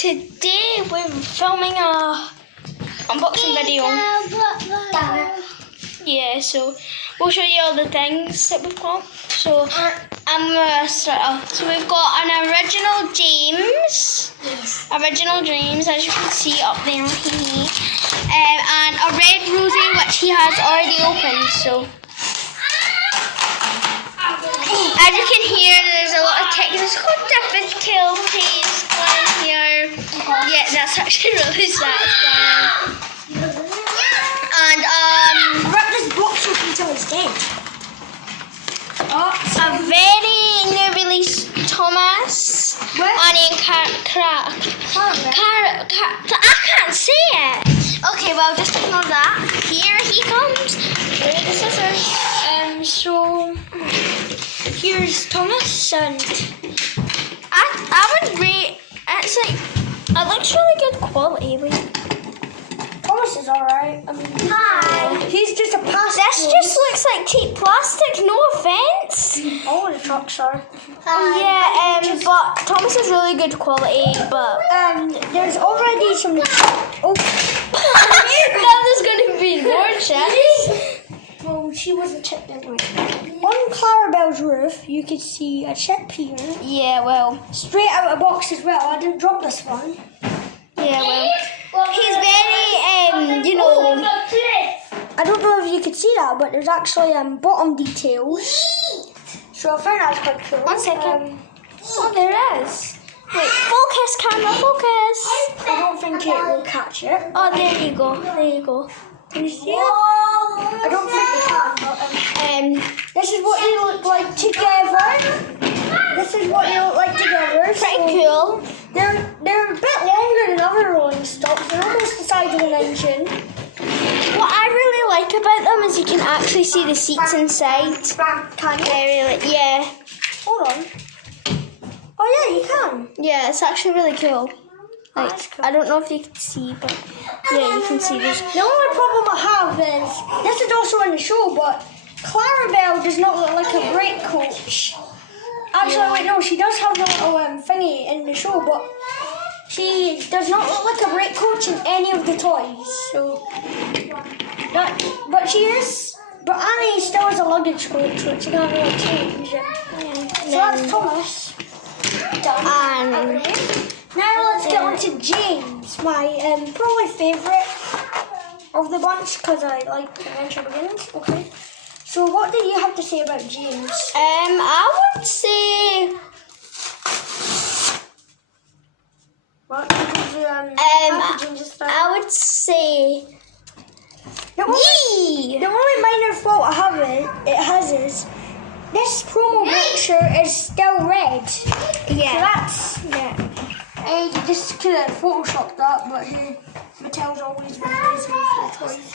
Today we're filming a unboxing video. Damn it. Yeah, so we'll show you all the things that we've got. So I'm gonna start off. So we've got an original James. Yes. Original James, as you can see up there, and a red Rosie, which he has already opened. So as you can hear, there's a lot of text. It's called Different Kill Please going here. Yeah, that's actually really satisfying. And Rip this box up until it's dead. a very new release Thomas. Annie and I can't say it. Okay, well, just ignore that. Here he comes. Here are the scissors. So here's Thomas, and I would rate. It's like it looks really good quality. Thomas is alright. I mean, hi. He's just a plastic. This just looks like cheap plastic. No offense. All the trucks are. But Thomas is really good quality. But there's already some. Oh, now there's gonna be more chips. well, she wasn't chipped anyway. On Clarabelle's roof, you could see a chip here. Yeah, well. Straight out of the box as well. I didn't drop this one. Yeah, well. He's very, I don't know if you could see that, but there's actually bottom details. So I found that quite cool. 1 second. Oh, there is. Wait, focus, camera, focus. I don't think it will catch it. Oh, there you go. There you go. Can you see it? I don't think it can, but this is what you look like together. This is what you look like together. Pretty cool. They're a bit longer than other rolling stocks. They're almost the size of an engine. What I really like about them is you can actually see the seats inside. Can you? Yeah. Hold on. Oh yeah, you can. Yeah, it's actually really cool. Like, That's cool. I don't know if you can see, but yeah, you can see this. The only problem I have is, this is also in the show, but Clarabelle does not look like a brake coach. Actually, wait, no, she does have a little thingy in the show, but she does not look like a brake coach in any of the toys. So, but she is. But Annie still has a luggage coach, which you can't really change. So that's Thomas. Done. And Now let's get on to James, my probably favourite of the bunch, because I like Adventure Begins. Okay. So what did you have to say about James? I would say What did you packaging just found? I would say The only minor fault I have is this promo brochure is still red. yeah. So that's you just could have photoshopped that, but Mattel's always been amazing with the toys.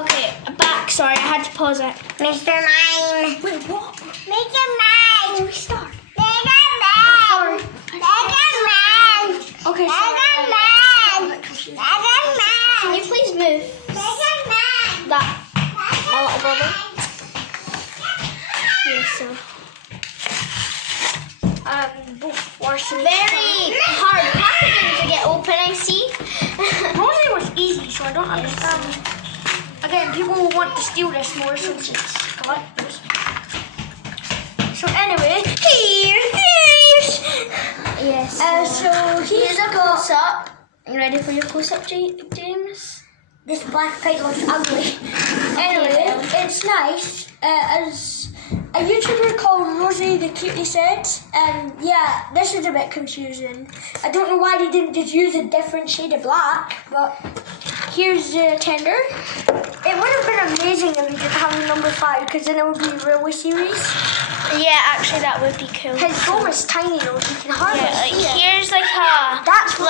Okay, back. Sorry, I had to pause it. Mr. Mime. Wait, what? Mr. Mime. Restart. Mega Man. Mega Man. Okay, Mega Man. Can you please move Mega Man. that, my little brother? Yeah, so Both worse than very hard packaging to get open. I see. Rosie was easy, so I don't understand. Again, people will want to steal this more since it's collectors. So anyway, here's Yes. so Here's a close up. You ready for your close up, James? this black pig looks ugly. Anyway, it's nice. As a YouTuber called Rosie the Cutie said, yeah, this is a bit confusing. I don't know why they didn't just use a different shade of black, but here's the tender. It would have been amazing if we didn't have a number 5, because then it would be a railway series. Yeah, actually, that would be cool. His dome is tiny though, you can hardly Yeah, like see it. here's like a That's his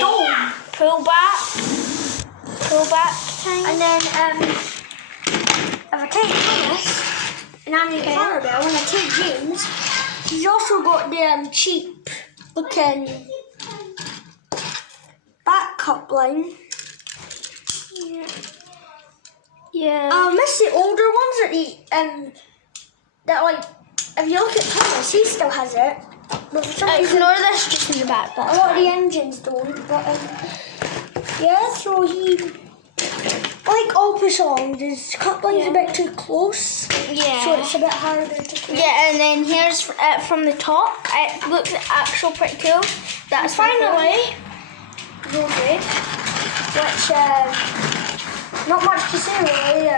dome. pull back thing. And then if I take Thomas and Annie Clarabelle, and I take James, he's also got the cheap looking back coupling. Yeah. I miss the older ones that like if you look at Thomas, he still has it. But for some reason, Ignore this just in the back. a lot of the engines don't. But yeah, so he, like all the songs, his coupling's a bit too close. Yeah. So it's a bit harder to play. Yeah, and then here's it from the top. It looks actually pretty cool. That's Finally, Rosie, which not much to say really.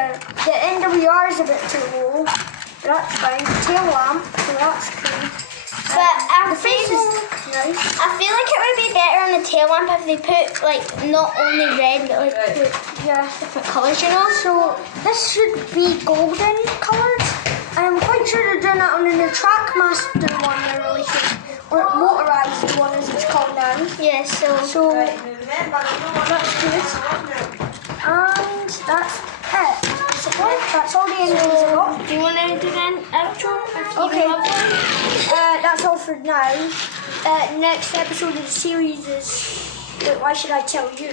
The NWR is a bit too low, but that's fine. Tail lamp, so that's cool. But I The face feel, is nice. I feel like it would be better on the tail lamp if they put like not only red but like Yeah. different colours, you know. So this should be golden coloured. I'm quite sure they're doing that on the new Trackmaster one they're releasing, or motorised one as it's called now. Yeah, so So that's good. And that's it. Basically, that's all the engines I got. do you want to do an outro? Okay. That's all for now. Next episode of the series is. Wait, why should I tell you?